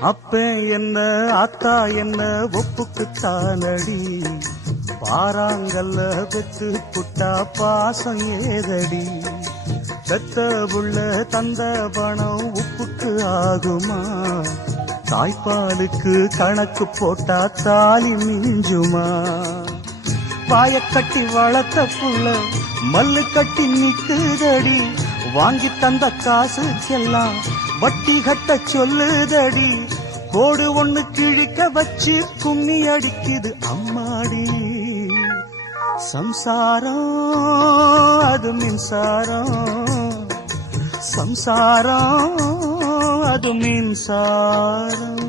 அப்ப என்ன அத்தா என்ன ஒப்புக்குத்தானடி, பாறாங்கல்ல பெத்து புட்டா பாசம் ஏதடி, பெத்த புள்ள தந்த பணம் உப்புக்கு ஆகுமா, தாய்ப்பாலுக்கு கணக்கு போட்டா தாலி மிஞ்சுமா, வாய கட்டி வளர்த்த புள்ள மல்லு கட்டி நிக்குதடி, வாங்கி தந்த காசுக்கெல்லாம் வட்டி கட்ட சொல்லுதடி, கோடு ஒண்ணு கிழிக்க வச்சு கும்மி அடிக்குது அம்மாடி, சம்சாரம் அது மின்சாரம், சம்சாரம் அது மின்சாரம்.